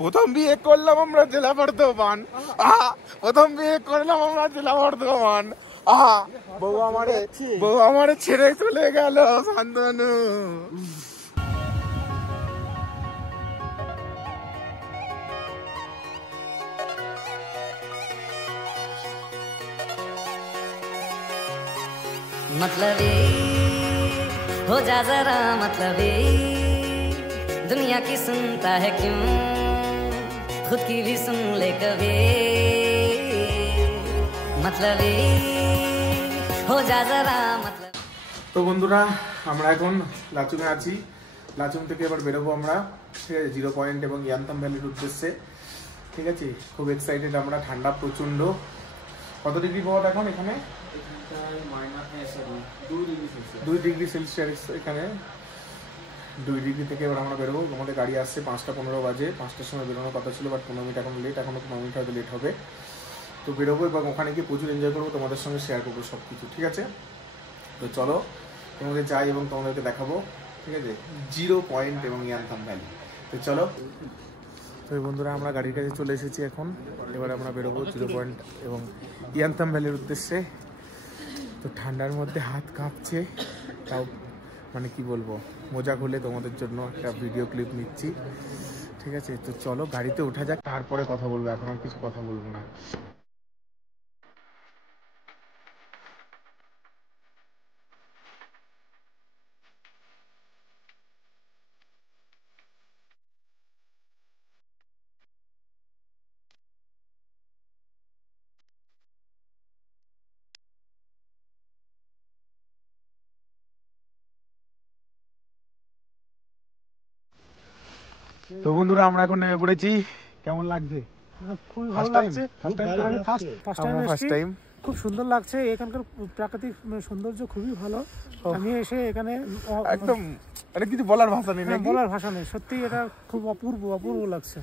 প্রথম বিয়ে করলাম আমরা জেলা বর্ধমান, প্রথম বিয়ে করলাম আমরা জেলা বর্ধমান। বউ আমারে ছেড়ে চলে গেল শান্তনু। मतलबी हो जा जरा, मतलबी दुनिया की सुनता है क्यों, खुद की भी सुन ले कभी, मतलबी हो जा जरा मतलब। তো বন্ধুরা আমরা এখন লাচুংয়ে আছি, লাচুং থেকে এবার বেরোবো আমরা, ঠিক আছে, 0 পয়েন্ট এবং ইয়ান্তাম ভ্যালির উদ্দেশ্যে। ঠিক আছে, খুব এক্সাইটেড আমরা, ঠান্ডা প্রচণ্ড। কত ডিগ্রি পাওয়া এখন এখানে? 2 ডিগ্রি সেলসিয়াস। এখানে 2 ডিগ্রি থেকে এবার আমরা বেরোবো। আমাদের গাড়ি আসছে 5:15 বাজে, 5টার সময় বেরোনোর কথা ছিল, বাট 15 মিনিট এখন লেট, এখনও 15 মিনিট হয়তো লেট হবে। তো বেরোবো এবং ওখানে গিয়ে প্রচুর এনজয় করবো, তোমাদের সঙ্গে শেয়ার করবো সব কিছু। ঠিক আছে, তো চলো তোমাদের যাই এবং তোমাদেরকে দেখাবো। ঠিক আছে, 0 পয়েন্ট এবং ইয়ান্তাম ভ্যালি। তো চলো। তো বন্ধুরা আমরা গাড়ির কাছে চলে এসেছি এখন, এবার আমরা বেরোবো 0 পয়েন্ট এবং ইয়ান্তাম ভ্যালির উদ্দেশ্যে। তো ঠান্ডার মধ্যে হাত কাঁপছে, তাও মানে কি বলবো, মজা করলে তোমাদের জন্য একটা ভিডিও ক্লিপ নিচ্ছি। ঠিক আছে, তো চলো গাড়িতে ওঠা যাক, তারপরে কথা বলবো, এখন আর কিছু কথা বলবো না। তো বন্ধুরা আমরা এখন নেমে পড়েছি, কেমন লাগছে? খুবই ভালো লাগছে, ফার্স্ট টাইম। খুব সুন্দর লাগছে, এখানকার প্রাকৃতিক সৌন্দর্য খুবই ভালো। আমি এসে এখানে একদম মানে কিছু বলার ভাষা নেই, বলার ভাষা নেই, সত্যি এটা খুব অপূর্ব অপূর্ব লাগছে।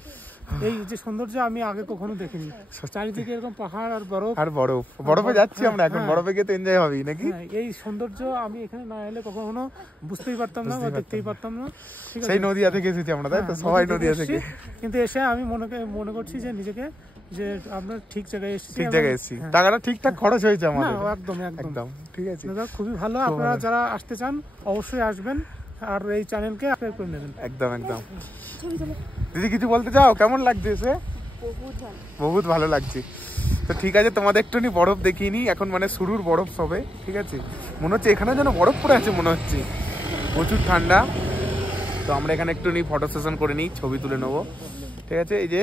এই যে সৌন্দর্য আমি আগে কখনো দেখিনি, চারিদিকে এরকম পাহাড় আর বরফে যাচ্ছি আমরা এখন, বরফে গিয়ে তো এনজয় হবেই নাকি। এই সৌন্দর্য আমি এখানে না এলে কখনো বুঝতেই পারতাম না বা দেখতেই পারতাম না। ঠিক আছে, সেই নদিয়া থেকে এসেছি আমরা, তাই তো সবাই নদিয়া থেকে, কিন্তু এসে আমি মনে করছি যে নিজেকে যে আমরা ঠিক জায়গায় এসেছি, টাকাটা ঠিকঠাক খরচ হয়েছে আমাদের। একদম একদম ঠিক আছে, খুবই ভালো। আপনারা যারা আসতে চান অবশ্যই আসবেন আর এই চ্যানেলকে সাবস্ক্রাইব করে নেবেন। একদম একদম। দিদি কিছু বলতে চাও? কেমন লাগছে এসে? বহুত ভালো লাগছে। তো ঠিক আছে, তোমাদের একটুখানি বরফ দেখিয়ে নি এখন, মানে শুরুর বরফ সবে। ঠিক আছে, মনে হচ্ছে এখানে যেন বরফ পড়ে আছে মনে হচ্ছে, প্রচুর ঠান্ডা। তো আমরা এখানে একটুখানি ফটো সেশন করে নিই, ছবি তুলে নেবো। ঠিক আছে, এই যে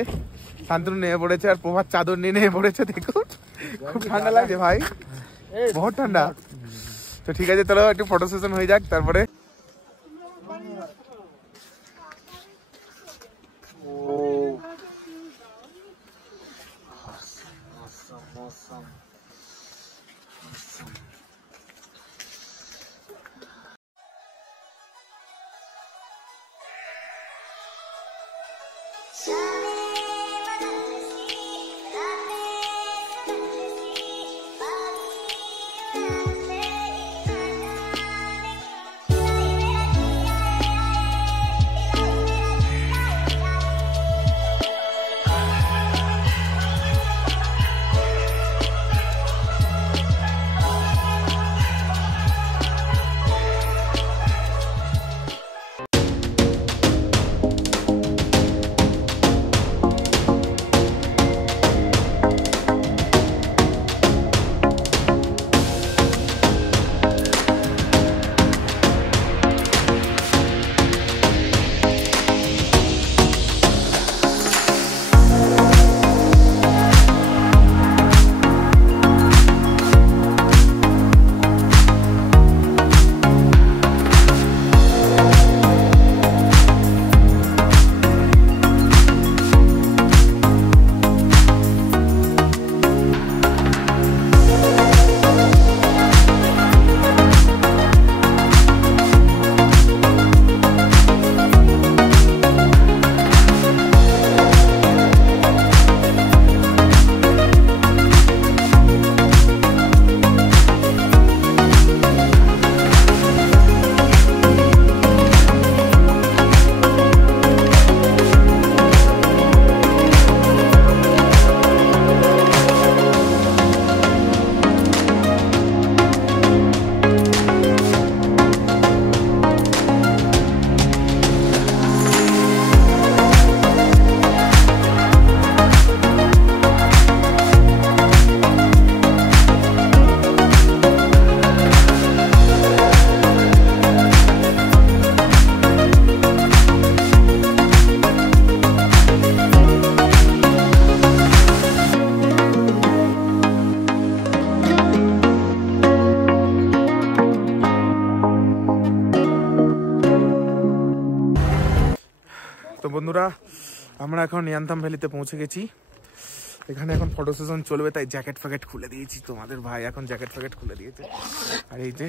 শান্তনু নেমে পড়েছে আর প্রভাত চাদর নিয়ে নেমে পড়েছে, দেখুন খুব ঠান্ডা লাগছে ভাই, বহুত ঠান্ডা। তো ঠিক আছে, চলো একটু ফটো সেশন হয়ে যাক, তারপরে বন্ধুরা, আমরা এখন ইয়ান্তাম ভ্যালিতে পৌঁছে গেছি। এখানে এখন ফটো সেশন চলবে, তাই জ্যাকেট ফ্যাকেট খুলে দিয়েছি। তোমাদের ভাই এখন জ্যাকেট ফ্যাকেট খুলে দিয়েছে। আর এই যে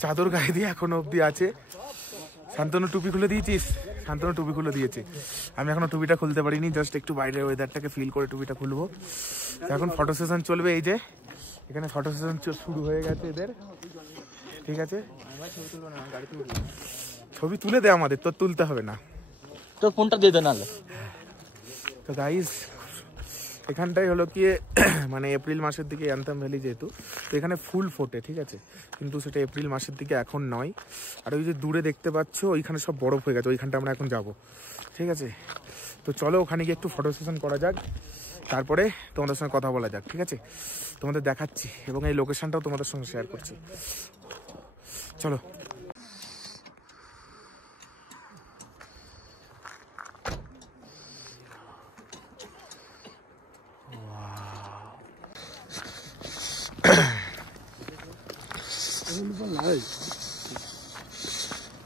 চাদর গায়ে দিয়ে এখনো অব্দি আছে। শান্তনু টুপি খুলে দিয়েছিস? শান্তনু টুপি খুলে দিয়েছে, আমি এখনো টুপিটা খুলতে পারিনি, জাস্ট একটু বাইরের ওয়েদারটাকে ফিল করে টুপিটা খুলবো। এখন ফটো সেশন চলবে। এই যে এখানে ফটো সেশন শুরু হয়ে গেছে এদের, ঠিক আছে? ছবি তুলে দে আমাদের, তোর তুলতে হবে না। তো ফোনটা দিয়ে দে নালে। তো গাইস এখানটাই হলো কি মানে এপ্রিল মাসের দিকে ইয়ান্তাম ভ্যালি যেহেতু, তো এখানে ফুল ফোটে, ঠিক আছে? কিন্তু সেটা এপ্রিল মাসের দিকে এখন নয়। আর ওই যে দূরে দেখতে পাচ্ছ ওইখানে সব বরফ হয়ে গেছে, ওইখানটা আমরা এখন যাব, ঠিক আছে? তো চলো ওখানে গিয়ে একটু ফটো সেশন করা যাক, তারপরে তোমাদের সঙ্গে কথা বলা যাক, ঠিক আছে? তোমাদের দেখাচ্ছি এবং এই লোকেশনটাও তোমাদের সঙ্গে শেয়ার করছি। চলো।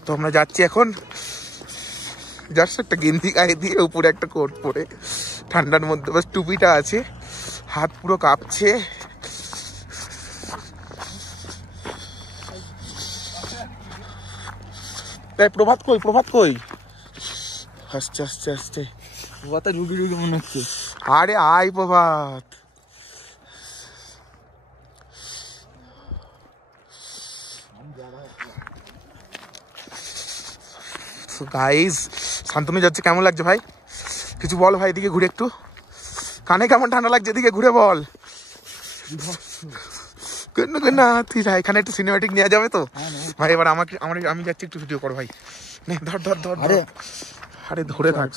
তো আমরা যাচ্ছি এখন, জাস্ট একটা গেঞ্জি গায়ে দিয়ে উপরে একটা কোট পরে, ঠান্ডার মধ্যে বাস টুপিটা আছে, হাত পুরো কাঁপছে। প্রভাত কই, প্রভাত কই? আস্তে আস্তে আস্তে, প্রভাত রুগী রুগী মনে হচ্ছে। আরে আয় প্রভাত। গাইস শান্তনু যাচ্ছে, কেমন লাগছে ভাই? কিছু বল ভাই, এদিকে ঘুরে একটু, কানে কেমন ঠান্ডা লাগছে এদিকে ঘুরে বল। না তুই এখানে একটু সিনেমেটিক নেওয়া যাবে তো ভাই? এবার আমাকে আমি যাচ্ছি, একটু ভিডিও কর ভাই। নে ধর ধর ধর। আরে আরে ধরে থাক,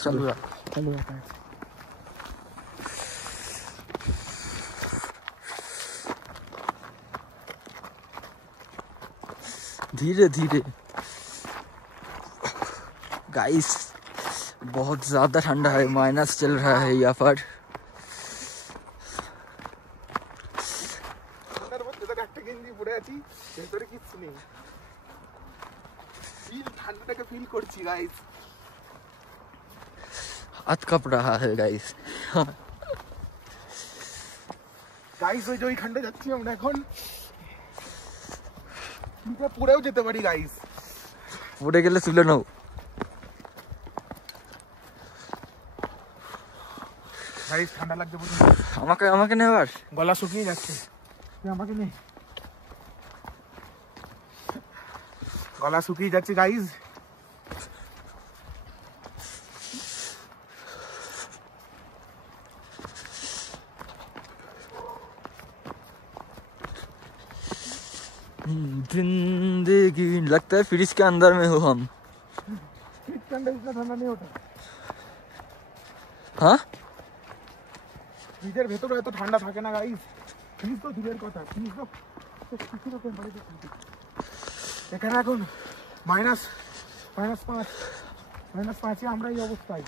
धीरे धीरे। गाइस बहुत ज्यादा ठंडा है, माइनस चल रहा है यहाँ पर। हाथ कप रहा है गाइस। গাইস ওই যে ওইখানটা যাচ্ছি আমরা এখন, পুরেও যেতে পারি গাইস। পড়ে গেলে তুলে নাও। গাইস ঠান্ডা লাগছে বলুন। আমাকে আমাকে নে, এবার গলা শুকিয়ে যাচ্ছে, আমাকে নে। গলা শুকিয়ে যাচ্ছে গাইস। जिंदगी लगता है फ्रिज के अंदर में हो हम। ठंडा इतना ठंडा नहीं होता। हाँ ফ্রিজের ভেতরে এত ঠান্ডা থাকে না গাইস। ফ্রিজ তো দূরের কথা, ফ্রিজ তো কিছুটা টেম্পারেচার থাকে। এখানে এখন -5 আমরা এই অবস্থায়।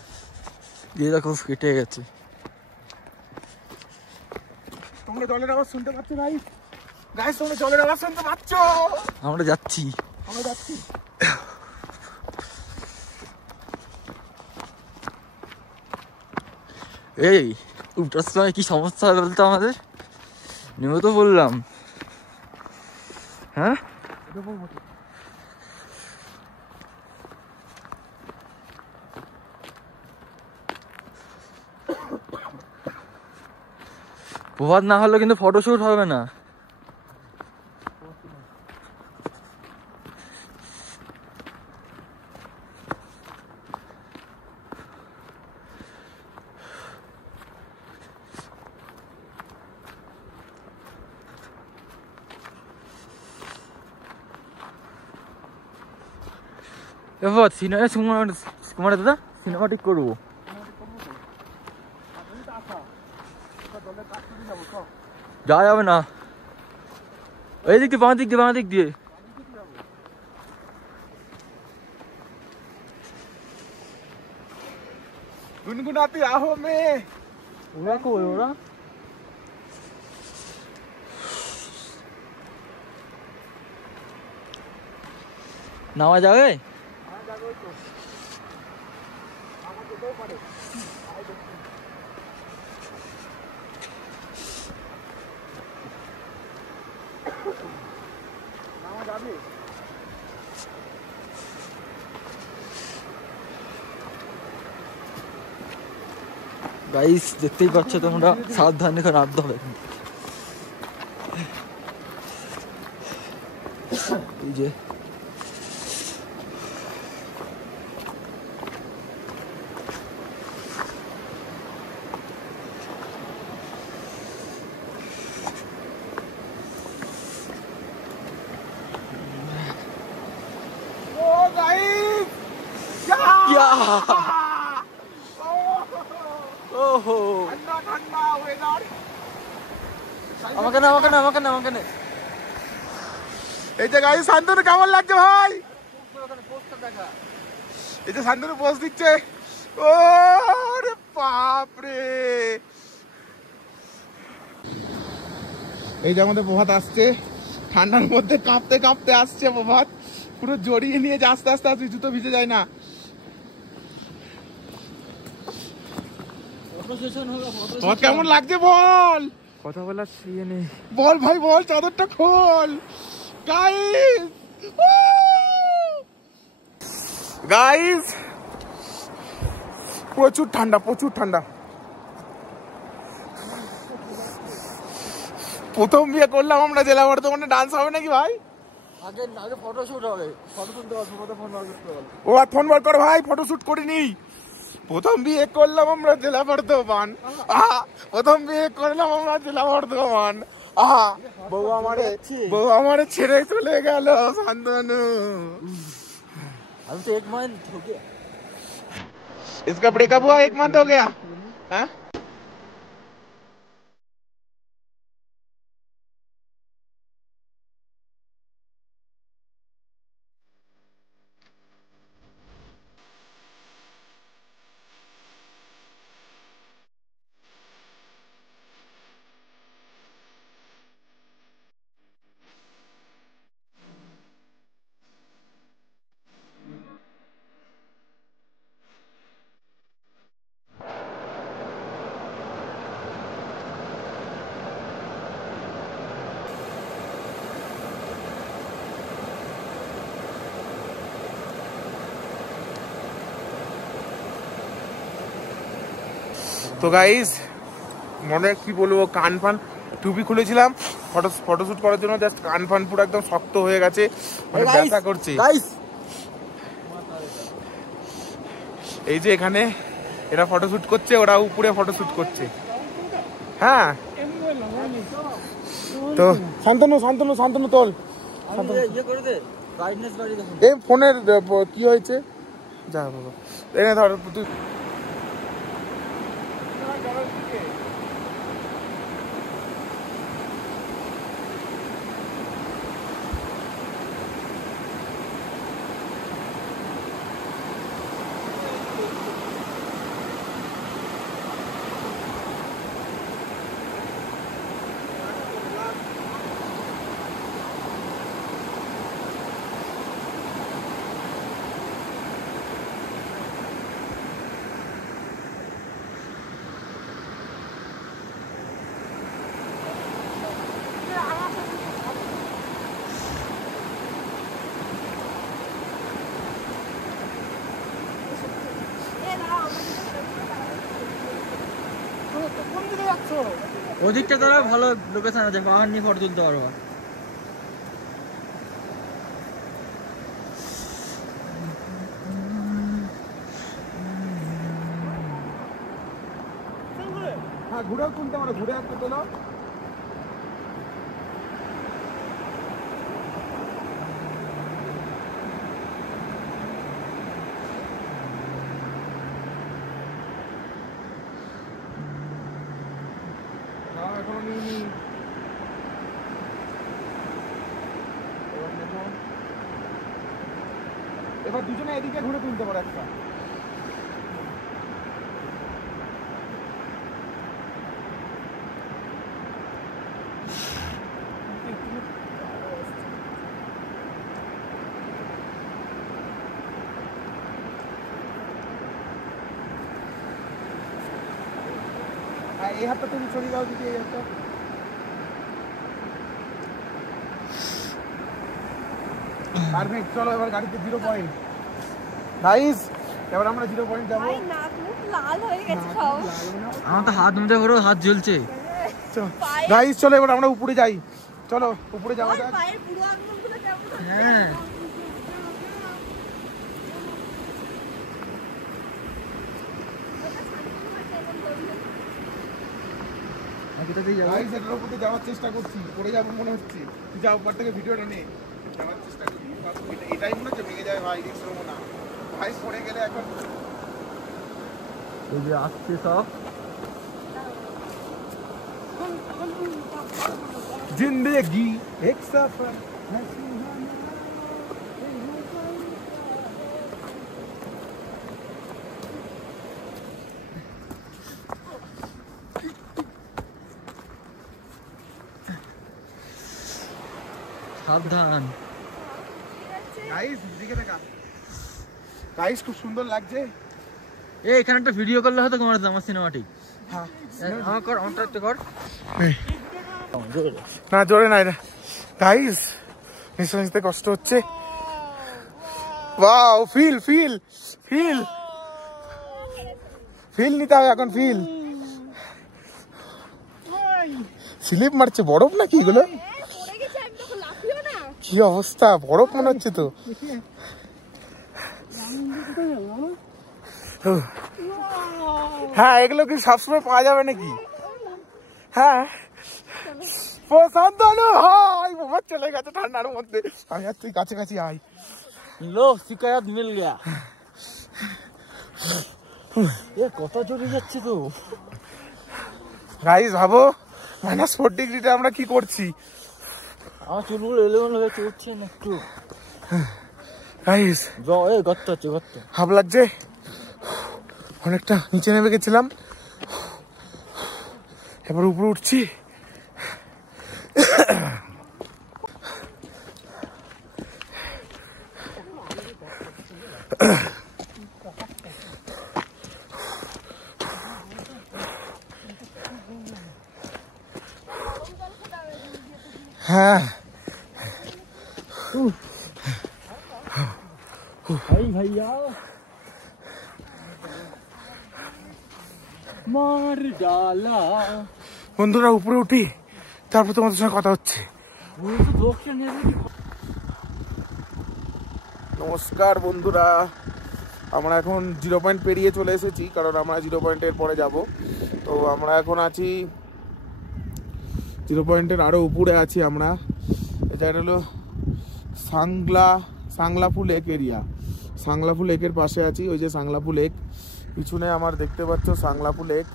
ये देखो কেটে গেছে। তোমরা জলের আওয়াজ শুনতে পাচ্ছ গাইস? গাইস তোমরা জলের আওয়াজ শুনতে পাচ্ছ? আমরা যাচ্ছি। এই উঠার সময় কি সমস্যা হয় বলতো আমাদের? নেমে তো বললাম। হ্যাঁ প্রভাত না হলে কিন্তু ফটোশুট হবে না। এবার সিনেমা দাদা সিনেমাটিক করবো। যাওয়া যাবে না, এই দিক দিয়ে বাঁ দিক দিয়ে। গুনগুনাতে আহো মে। ওরা কই? ওরা নামা যাবে? গাইস দেখতেই পাচ্ছ তোমরা, সাবধানে করে নামতে হবে। এই যে আমাকে না। এই যে গাইস শান্তনু কেমন লাগছে ভাই? এই যে শান্তনু পোস্ট দিচ্ছে। ও রে বাপ রে, এই যে আমাদের প্রভাত আসছে, ঠান্ডার মধ্যে কাঁপতে কাঁপতে আসছে প্রভাত, পুরো জড়িয়ে নিয়ে যে আস্তে আস্তে আসছে, জুতো ভিজে যায় না। প্রভাত কেমন লাগছে বল? কথা বলার ইয়ে নেই। বল ভাই বল, চাদরটা খোল। গাইস গাইস প্রচুর ঠান্ডা, প্রচুর ঠান্ডা। প্রথম বিয়ে করলাম আমরা জেলা বর্ধমানে, ডান্স হবে নাকি ভাই? আগে ফটোশুট হবে, ফটো তুলতে হবে, ফোন বার করতে হবে। ও আর ফোন বার কর ভাই, ফটোশুট করিনি। প্রথম বিয়ে করলাম আমরা জেলা বর্ধমান, প্রথম বিয়ে করলাম আমরা জেলা বর্ধমান। বউ আমারে ছেড়ে চলে গেল শান্তনু। अभी तो 1 मंथ हो गया। इसका ब्रेकअप हुआ 1 मंथ हो गया। हाँ? তো গাইস মনে কি বলবো, কান ফান টুপি খুলেছিলাম ফটোশুট করার জন্য, জাস্ট কান ফান পুরো একদম শক্ত হয়ে গেছে, মানে ব্যথা করছে। এই যে এখানে এরা ফটোশুট করছে, ওরা উপরে ফটোশুট করছে। হ্যাঁ তো শান্তনু তোল, এই ফোনের কি হয়েছে যা বাবা, এনে ধর তুই। ওদিকটা তোরা ভালো লোকেশন আছে, পাহাড় নিয়ে ফটো তুলতে পারবো। হ্যাঁ ঘুরেও তুলতে পারো, ঘুরে একটা তোলো। এবার দুজনে এদিকে ঘুরে তুলতে পারো একটা। এই হাতটা তুমি ছড়িয়ে দাও দিদি, এই হাতটা। পারফেক্ট, চলো এবার গাড়িতে 0 পয়েন্ট। গাইস এবার আমরা 0 পয়েন্ট যাবো। লাল হয়ে গেছে সব। আমার তো হাত মুছে করো, হাত জ্বলছে। গাইস চলো এবার আমরা উপরে যাই, চলো উপরে যাওয়া যাক। পায়ের পুরো আঙুলগুলো কেমন হচ্ছে? হ্যাঁ গাইস এটার উপরে যাওয়ার চেষ্টা করছি, পড়ে যাবো মনে হচ্ছে। যাও উপর থেকে ভিডিওটা নে, যাওয়ার চেষ্টা করি। এটাই মনে হচ্ছে ভেঙে যায় ভাই, রিস্ক নেবো না ভাই, পড়ে গেলে এখন এই যে আসছে সব। जिंदगी एक सफर সাবধান। গাইস দিকে দেখা, গাইস খুব সুন্দর লাগছে। এই এখানে একটা ভিডিও করলে হতো তোমার, আমার সিনেমাটিক। হ্যাঁ আমার কর, আমারটা একটু কর। না জোরে না, এটা গাইস নিঃশ্বাস নিতে কষ্ট হচ্ছে। Wow, feel feel feel feel নিতে হবে এখন, ফিল। স্লিপ মারছে, বরফ নাকি এগুলো? পড়ে গেছে, আমি তখন লাফিও না। কি অবস্থা, বরফ মনে হচ্ছে তো। হ্যাঁ এগুলো কি সবসময় পাওয়া যাবে নাকি? হ্যাঁ পছন্দ হলো, হাই বাবা চলে গেছে ঠান্ডার মধ্যে। আমি আর তুই কাছাকাছি আয়। লো শিকায়ত মিল গয়া। এ কত জোরে যাচ্ছে তো। গাইস ভাবো -4 ডিগ্রিতে আমরা কি করছি। আমার চুলগুলো এলোমেলো হয়ে চড়ছে না একটু। গাইস এ গর্ত হচ্ছে, গর্ত। হাফ লাগছে, অনেকটা নিচে নেমে গেছিলাম, এবার উপরে উঠছি। হ্যাঁ ভাই ভাইয়া মার ডালা। বন্ধুরা উপরে উঠি, তারপর তোমাদের সঙ্গে কথা হচ্ছে। নমস্কার বন্ধুরা, আমরা এখন 0 পয়েন্ট পেরিয়ে চলে এসেছি, কারণ আমরা 0 পয়েন্টের পরে যাব। তো আমরা এখন আছি 0 পয়েন্টের আরও উপরে আছি আমরা। এটা হলো সাংলাফু লেক এরিয়া। সাংলাফু লেকের পাশে আছি, ওই যে সাংলাফু লেক পিছনে আমার দেখতে পাচ্ছ, সাংলাফু লেক।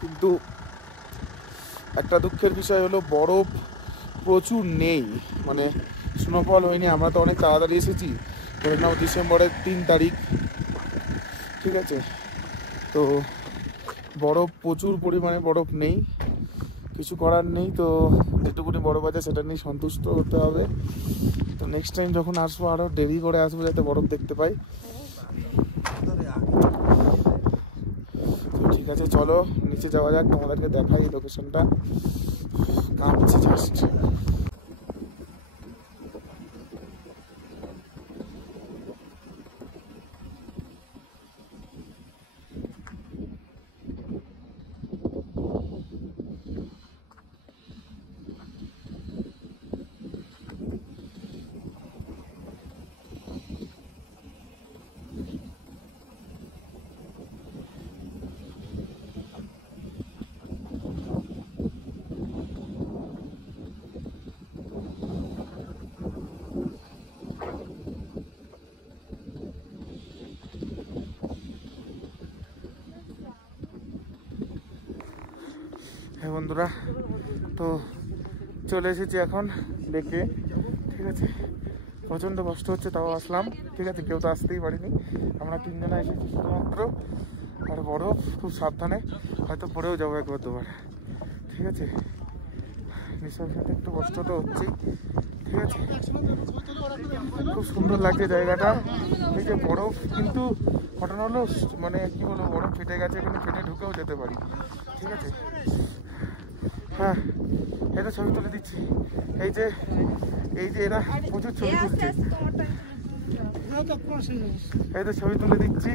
কিন্তু একটা দুঃখের বিষয় হলো বরফ প্রচুর নেই, মানে স্নোফল হয়নি। আমরা তো অনেক তাড়াতাড়ি এসেছি, ধরে নাও ডিসেম্বরের 3 তারিখ, ঠিক আছে। তো বরফ প্রচুর পরিমাণে বরফ নেই, কিছু করার নেই। তো যেটুকুনি বরফ আছে সেটা নিয়ে সন্তুষ্ট হতে হবে। তো নেক্সট টাইম যখন আসবো আরও দেরি করে আসবো, যাতে বরফ দেখতে পাই। তো ঠিক আছে, চলো নিচে যাওয়া যাক, তোমাদেরকে দেখাই লোকেশনটা। কাঁপছে জাস্ট। হ্যাঁ বন্ধুরা, তো চলে এসেছি এখন দেখে, ঠিক আছে। প্রচণ্ড কষ্ট হচ্ছে, তাও আসলাম, ঠিক আছে। কেউ তো আসতেই পারিনি, আমরা 3 জনা এসেছি শুধুমাত্র। আর বরফ, খুব সাবধানে, হয়তো পরেও যাবো 1-2 বার, ঠিক আছে। নিঃশ্বাস নিতে একটু কষ্ট তো হচ্ছেই, ঠিক আছে, খুব সুন্দর লাগছে জায়গাটা। এই যে বরফ, কিন্তু ঘটনা হলো মানে কি বলবো, বরফ ফেটে গেছে, এখানে ফেটে ঢুকেও যেতে পারি। ঠিক আছে, হ্যাঁ এই তো ছবি তুলে দিচ্ছি। এই যে এরা প্রচুর ছবি তুলছে, এই তো ছবি তুলে দিচ্ছি।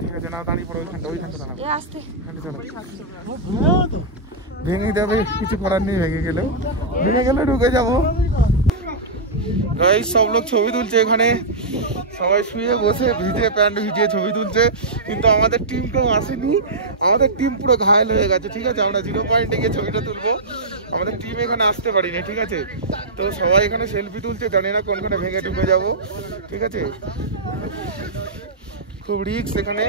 ঠিক আছে, না দাঁড়িয়ে পড়ো ওইখানটা দাঁড়াবো, ভেঙে যাবে, কিছু করার নেই, ভেঙে গেলে ঢুকে যাবো। সব লোক ছবি তুলছে এখানে, সবাই শুয়ে বসে ভিজে প্যান্ট ভিজিয়ে ছবি তুলছে, কিন্তু আমাদের টিম কেউ আসেনি। আমাদের টিম পুরো ঘায়ল হয়ে গেছে। ঠিক আছে, আমরা 0 পয়েন্টে গিয়ে ছবিটা তুলবো, আমাদের টিম এখানে আসতে পারিনি। ঠিক আছে, তো সবাই এখানে সেলফি তুলছে, জানি না কোনখানে ভেঙে ঢুকে যাবো। ঠিক আছে, খুব রিস্ক এখানে।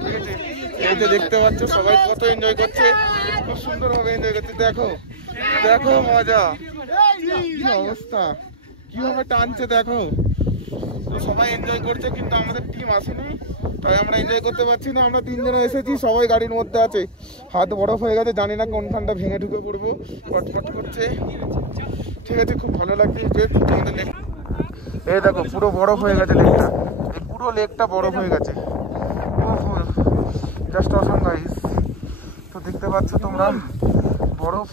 ঠিক আছে, এই যে দেখতে পাচ্ছ সবাই কত এনজয় করছে, খুব সুন্দর ভাবে এনজয় করছে। দেখো দেখো মজা, কি অবস্থা, কিভাবে টানছে দেখো। তো সবাই এনজয় করছে, কিন্তু আমাদের টিম আসেনি, তাই আমরা এনজয় করতে পারছি না। আমরা 3 জনে এসেছি, সবাই গাড়ির মধ্যে আছে, হাত বরফ হয়ে গেছে, জানি না কোনখানটা ভেঙে ঢুকে পড়বো, পটপট করছে। ঠিক আছে, খুব ভালো লাগছে। এই দেখো পুরো বরফ হয়ে গেছে লেকটা, এই পুরো লেকটা বরফ হয়ে গেছে, জাস্ট অসাম গাইস। তো দেখতে পাচ্ছ তোমরা বরফ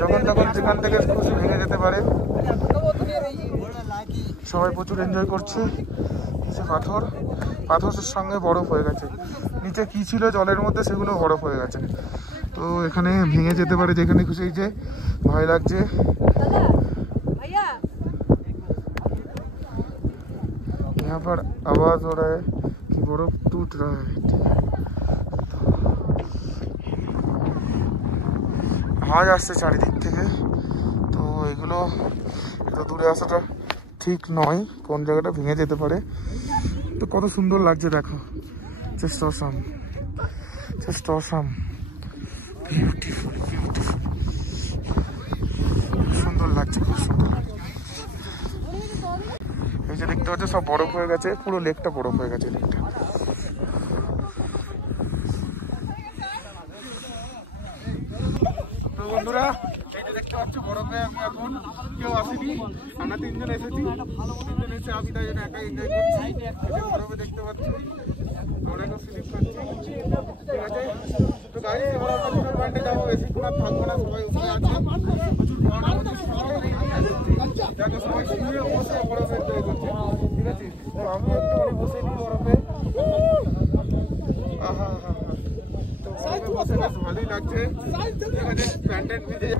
যখন তখন যেখান থেকে খুশি ভেঙে যেতে পারে। সবাই প্রচুর এনজয় করছে। নিচে পাথরের সঙ্গে বরফ হয়ে গেছে, নিচে কি ছিল জলের মধ্যে সেগুলো বরফ হয়ে গেছে। তো এখানে ভেঙে যেতে পারে যেখানে খুশি। যে ভয় লাগছে, यहाँ पर आवाज हो रहा है कि बर्फ टूट रहा है। আওয়াজ আসছে চারিদিক থেকে, তো এগুলো এত দূরে আসাটা ঠিক নয়, কোন জায়গাটা ভেঙে যেতে পারে। তো কত সুন্দর লাগছে দেখো, just awesome, just awesome, beautiful beautiful, সুন্দর লাগছে, খুব সুন্দর। এই যে দেখতে পাচ্ছ সব বরফ হয়ে গেছে, পুরো লেকটা বরফ হয়ে গেছে লেকটা। তো বন্ধুরা এই যে দেখতে পাচ্ছ বরফে আমি এখন কেউ আসেনি, আমরা 3 জন এসেছি, 3 জন এসে আমি তাই জন্য একা এনজয় করছি। এই যে বরফে দেখতে পাচ্ছি আমরা এখন স্লিপ করছি। ঠিক আছে, তো গাড়ি আমরা 0 পয়েন্টে যাবো, বেশিক্ষণ আর থাকবো না, সবাই উপরে আছে, প্রচুর বরফ যাকে সবাই শুয়ে বসে বরফে এনজয় করছে। ঠিক আছে, তো আমি একটু বসে নিই বরফে, আহা হা হা, তো বরফে বসে বেশ ভালোই লাগছে। ঠিক আছে, প্যান্ট ভিজে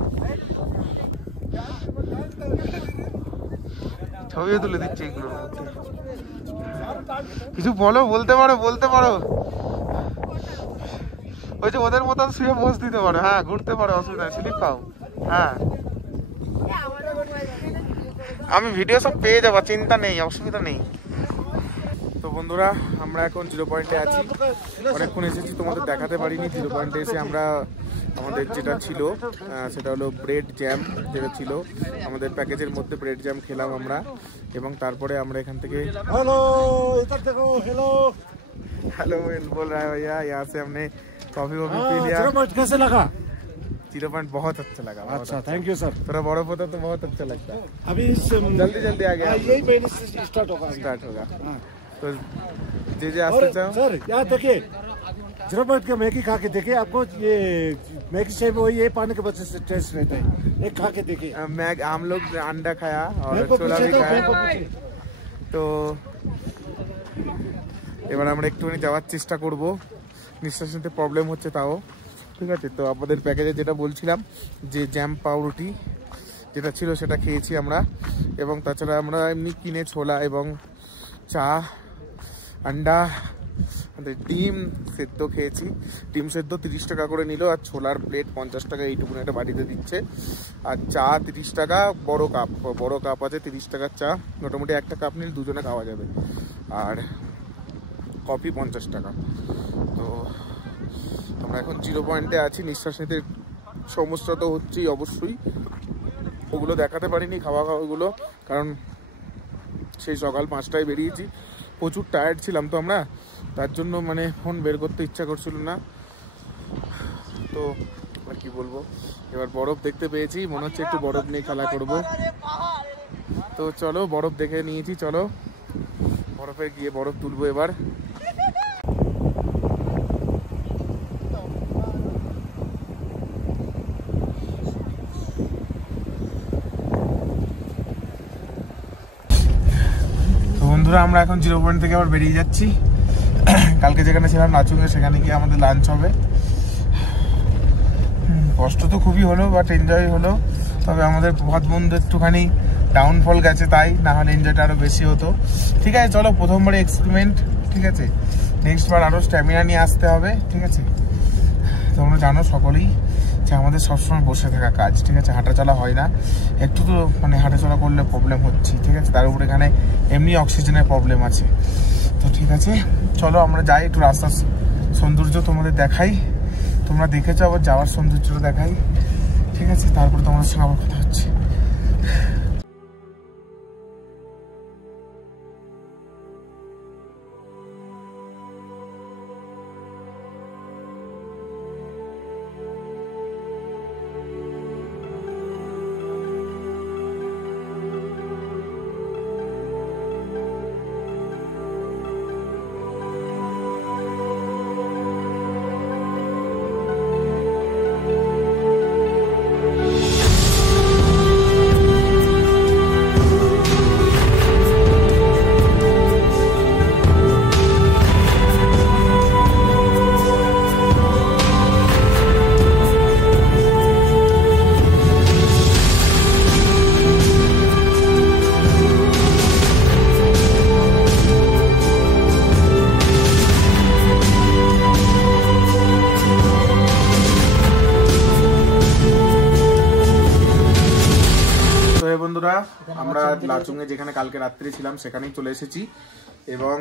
ছবিও তুলে দিচ্ছি এগুলো। কিছু বলতে পারো, ওই যে ওদের মতন শুয়ে বস দিতে পারো, হ্যাঁ ঘুরতে পারো, অসুবিধা নেই, স্লিপ পাও। হ্যাঁ আমি ভিডিও সব পেয়ে যাবো, চিন্তা নেই, অসুবিধা নেই। তো বন্ধুরা আমরা এখন 0 পয়েন্টে আছি, অনেকক্ষণ এসেছি, তোমাদের দেখাতে পারিনি। 0 পয়েন্টে এসে আমরা আমাদের যেটা ছিল সেটা হলো ব্রেড জ্যাম, যেটা ছিল আমাদের প্যাকেজের মধ্যে ব্রেড জ্যাম খেলাম আমরা, এবং তারপরে আমরা এখান থেকে हेलो बोल रहा है भैया, यहाँ से हमने कॉफी वॉफी पी लिया। 0 पॉइंट कैसे लगा? 0 पॉइंट बहुत अच्छा लगा। अच्छा, थैंक यू सर। थोड़ा बर्फ होता तो बहुत अच्छा लगता। अभी जल्दी आ गया, यही महीने से स्टार्ट होगा। तो जे आते चाहो सर यहाँ देखिए 0 पॉइंट का मैगी खा के देखिए, आपको ये मैगी से वो ये पानी के वजह से टेस्ट रहता है, एक खा के देखिए। हम लोग अंडा खाया और छोला भी खाया। তো এবার আমরা একটুখানি যাওয়ার চেষ্টা করব, নিঃশ্বাস নিতে প্রবলেম হচ্ছে তাও। ঠিক আছে, তো আমাদের প্যাকেজে যেটা বলছিলাম যে জ্যাম পাউরুটি যেটা ছিল সেটা খেয়েছি আমরা, এবং তাছাড়া আমরা এমনি কিনে ছোলা এবং চা, আন্ডা, ডিম সেদ্ধ খেয়েছি। ডিম সেদ্ধ 30 টাকা করে নিল, আর ছোলার প্লেট 50 টাকা, এইটুকু একটা বাড়িতে দিচ্ছে। আর চা 30 টাকা, বড় কাপ আছে 30 টাকার চা, মোটামুটি একটা কাপ নিলে 2 জনে খাওয়া যাবে। আর কফি 50 টাকা। তো আমরা এখন 0 পয়েন্টে আছি, নিঃশ্বাস নিতে সমস্যা তো হচ্ছেই অবশ্যই, ওগুলো দেখাতে পারিনি খাওয়াগুলো, কারণ সেই সকাল 5টায় বেরিয়েছি, প্রচুর টায়ার্ড ছিলাম তো আমরা, তার জন্য মানে ফোন বের করতে ইচ্ছা করছিল না। তো আর কি বলবো, এবার বরফ দেখতে পেয়েছি, মনে হচ্ছে একটু বরফ নিয়ে খেলা করব। তো চলো বরফ দেখে নিয়েছি, চলো বরফে গিয়ে বরফ তুলবো এবার। তো বন্ধুরা আমরা এখন 0 পয়েন্ট থেকে আবার বেরিয়ে যাচ্ছি। কালকে যেখানে ছিলাম লাচুংয়ে, সেখানে গিয়ে আমাদের লাঞ্চ হবে। কষ্ট তো খুবই হলো, বাট এনজয় হলো। তবে আমাদের পথ বন্ধু একটুখানি ডাউনফল গেছে, তাই না হলে এনজয়টা আরো বেশি হতো। ঠিক আছে চলো, প্রথমবারে এক্সপেরিমেন্ট, ঠিক আছে, নেক্সট বার আরো স্ট্যামিনা নিয়ে আসতে হবে। ঠিক আছে, তোমরা জানো সকলেই যে আমাদের সবসময় বসে থাকা কাজ, ঠিক আছে, হাঁটা চলা হয় না, একটু তো মানে হাঁটা চলা করলে প্রবলেম হচ্ছে। ঠিক আছে, তার উপর এখানে এমনি অক্সিজেনের প্রবলেম আছে। তো ঠিক আছে চলো আমরা যাই, একটু রাস্তার সৌন্দর্য তোমাদের দেখাই, তোমরা দেখেছো, আবার যাওয়ার সৌন্দর্যটা দেখাই। ঠিক আছে, তারপর তোমাদের সঙ্গে আবার কথা হচ্ছে। বন্ধুরা আমরা লাচুংয়ে যেখানে কালকে রাত্রে ছিলাম সেখানেই চলে এসেছি, এবং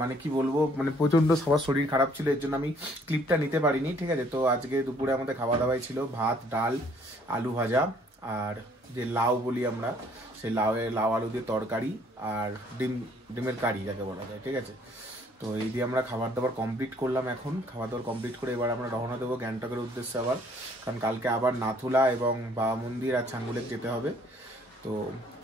মানে কি বলবো, মানে প্রচন্ড সবার শরীর খারাপ ছিল, এর জন্য আমি ক্লিপটা নিতে পারিনি। ঠিক আছে, তো আজকে দুপুরে আমাদের খাওয়া দাওয়াই ছিল ভাত, ডাল, আলু ভাজা, আর যে লাউ বলি আমরা, সেই লাউ আলু দিয়ে তরকারি, আর ডিমের কারি যাকে বলা যায়। ঠিক আছে, তো এই দিয়ে আমরা খাবার দাবার কমপ্লিট করলাম। এখন খাবার দাবার কমপ্লিট করে এবার আমরা রওনা দেবো গ্যাংটকের উদ্দেশ্যে আবার, কারণ কালকে আবার নাথুলা এবং বাবা মন্দির আর ছাঙ্গুলেক যেতে হবে। তো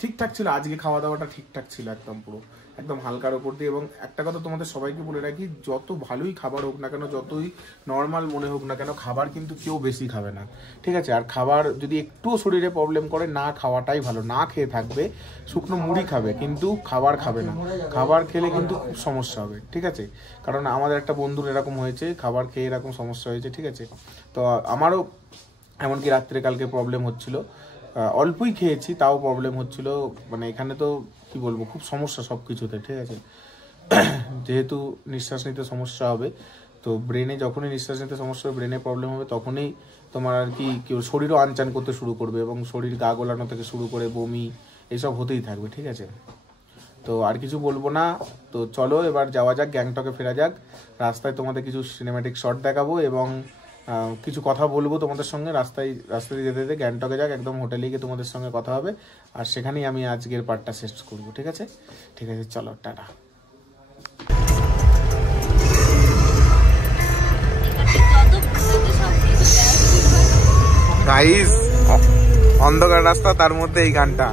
ঠিকঠাক ছিল আজকে, খাওয়া দাওয়াটা ঠিকঠাক ছিল, একদম পুরো একদম হালকার ওপর দিয়ে। এবং একটা কথা তোমাদের সবাইকে বলে রাখি, যত ভালোই খাবার হোক না কেন, যতই নর্মাল মনে হোক না কেন, খাবার কিন্তু কেউ বেশি খাবে না। ঠিক আছে, আর খাবার যদি একটুও শরীরে প্রবলেম করে, না খাওয়াটাই ভালো। না খেয়ে থাকবে, শুকনো মুড়ি খাবে, কিন্তু খাবার খাবে না। খাবার খেলে কিন্তু খুব সমস্যা হবে। ঠিক আছে, কারণ আমাদের একটা বন্ধুর এরকম হয়েছে, খাবার খেয়ে এরকম সমস্যা হয়েছে। ঠিক আছে, তো আমারও এমনকি রাত্রে কালকে প্রবলেম হচ্ছিল, অল্পই খেয়েছি তাও প্রবলেম হচ্ছিল। মানে এখানে তো কি বলবো, খুব সমস্যা সব কিছুতে। ঠিক আছে, যেহেতু নিঃশ্বাস নিতে সমস্যা হবে, তো ব্রেনে যখনই নিঃশ্বাস নিতে সমস্যা হবে, ব্রেনে প্রবলেম হবে, তখনই তোমার আর কি শরীরও আনচান করতে শুরু করবে, এবং শরীর গা গোলানো থেকে শুরু করে বমি এসব হতেই থাকবে। ঠিক আছে, তো আর কিছু বলবো না, তো চলো এবার যাওয়া যাক, গ্যাংটকে ফেরা যাক। রাস্তায় তোমাদের কিছু সিনেম্যাটিক শট দেখাবো এবং কিছু কথা বলবো তোমাদের সঙ্গে। রাস্তায় যেতে যেতে গ্যাংটকে যাক, একদম হোটেলে গিয়ে তোমাদের সঙ্গে কথা হবে, আর সেখানেই আমি আজকের পার্টটা শেষ করবো। ঠিক আছে, ঠিক আছে, চলো টাটা। গাইস, অন্ধকার রাস্তা, তার মধ্যে এই গানটা।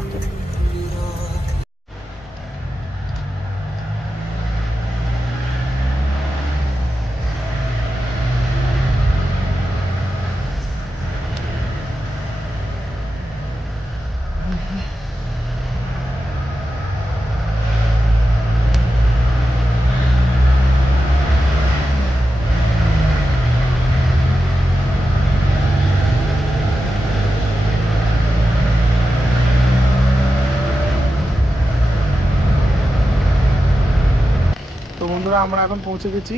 তো বন্ধুরা আমরা এখন পৌঁছে গেছি,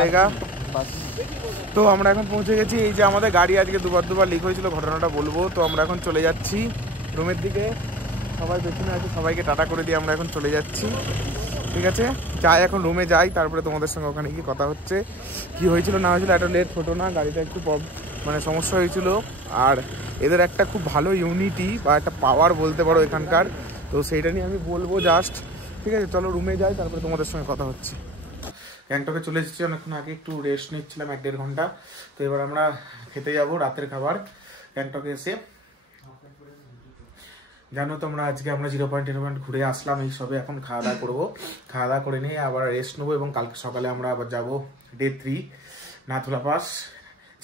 জায়গা। তো আমরা এখন পৌঁছে গেছি। এই যে আমাদের গাড়ি আজকে দুবার লিক হয়েছিল, ঘটনাটা বলবো। তো আমরা এখন চলে যাচ্ছি রুমের দিকে, সবাই পেছনে আছে, সবাইকে টাটা করে দিয়ে আমরা এখন চলে যাচ্ছি। ঠিক আছে, যাই এখন রুমে যাই, তারপরে তোমাদের সঙ্গে ওখানে গিয়ে কথা হচ্ছে, কি হয়েছিল না হয়েছিল। একটা লেট ছোটো না, গাড়িটা একটু মানে সমস্যা হয়েছিল। আর এদের একটা খুব ভালো ইউনিটি বা একটা পাওয়ার বলতে পারো এখানকার, তো সেইটা নিয়ে আমি বলবো জাস্ট। ঠিক আছে, চলো রুমে যাই, তারপরে তোমাদের সঙ্গে কথা হচ্ছে। গ্যাংটকে চলে এসেছি অনেকক্ষণ আগে, একটু রেস্ট নিচ্ছিলাম 1-1.5 ঘন্টা। তো এবার আমরা খেতে যাব রাতের খাবার গ্যাংটকে এসে। জানো তোমরা আজকে আমরা 0.1 ঘুরে আসলাম, এই সবে এখন খাওয়া দাওয়া করবো, খাওয়া দাওয়া করে নিয়ে আবার রেস্ট নেবো এবং কালকে সকালে আমরা আবার যাব ডে 3 নাথুলা পাস,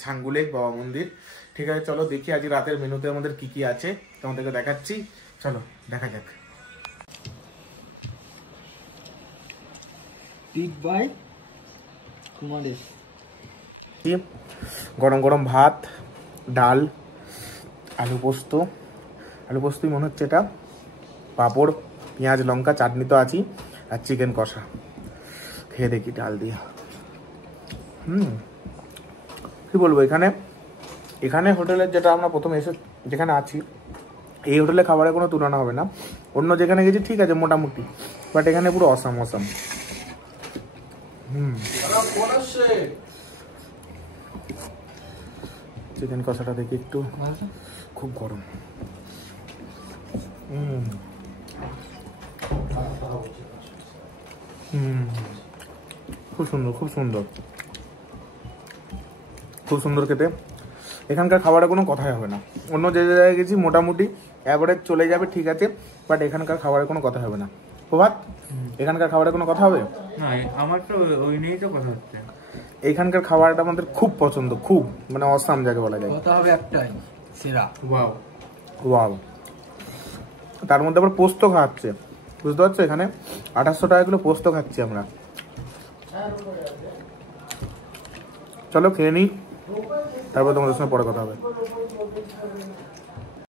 ছাঙ্গুলে বাবা মন্দির। ঠিক আছে, চলো দেখি আজ রাতের মেনুতে আমাদের কি কি আছে তোমাদেরকে দেখাচ্ছি, চলো দেখা যাক। গরম গরম ভাত, ডাল, আলু পোস্তই মনে হচ্ছে এটা, পাঁপড়, পেঁয়াজ লঙ্কা, চাটনি তো আছেই, আর চিকেন কষা। খেয়ে দেখি ডাল দিয়ে। কি বলবো, এখানে হোটেলের যেটা আমরা প্রথমে এসে যেখানে আছি, এই হোটেলে খাবারের কোনো তুলনা হবে না। অন্য যেখানে গেছি ঠিক আছে মোটামুটি, বাট এখানে পুরো অসাম। চিকেন কষাটা দেখি একটু, খুব গরম। খুব সুন্দর খেতে। এখানকার খাবারের কোনো কথাই হবে না। অন্য যে জায়গায় গেছি মোটামুটি অ্যাভারেজ চলে যাবে, ঠিক আছে, বাট এখানকার খাবারের কোনো কথা হবে না। প্রভাত, এখানকার খাবারের কোনো কথা হবে না? আমার তো ওই নিয়েই তো কথা হচ্ছে। এইখানকার খাবারটা আমাদের খুব পছন্দ, খুব মানে অসাম যাকে বলা যায়। কথা হবে একটাই, সেরা। ওয়াও। তার মধ্যে আবার পোস্ত খাওয়াচ্ছে, বুঝতে পারছো? এখানে 2800 টাকা কিলো পোস্ত খাচ্ছি আমরা। চলো খেয়ে নিই, তারপর তোমাদের সঙ্গে পরে কথা হবে।